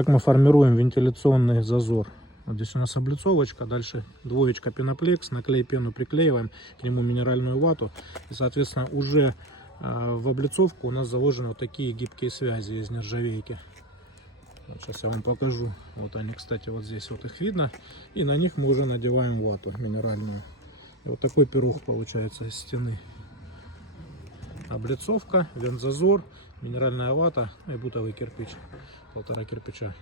как мы формируем вентиляционный зазор. Вот здесь у нас облицовочка, дальше двоечка пеноплекс, на клей пену приклеиваем, к нему минеральную вату. И, соответственно, уже в облицовку у нас заложены вот такие гибкие связи из нержавейки. Вот сейчас я вам покажу. Вот они, кстати, вот здесь вот их видно. И на них мы уже надеваем вату минеральную. И вот такой пирог получается из стены. Облицовка, вентзазор, минеральная вата и бутовый кирпич. 1,5 кирпича.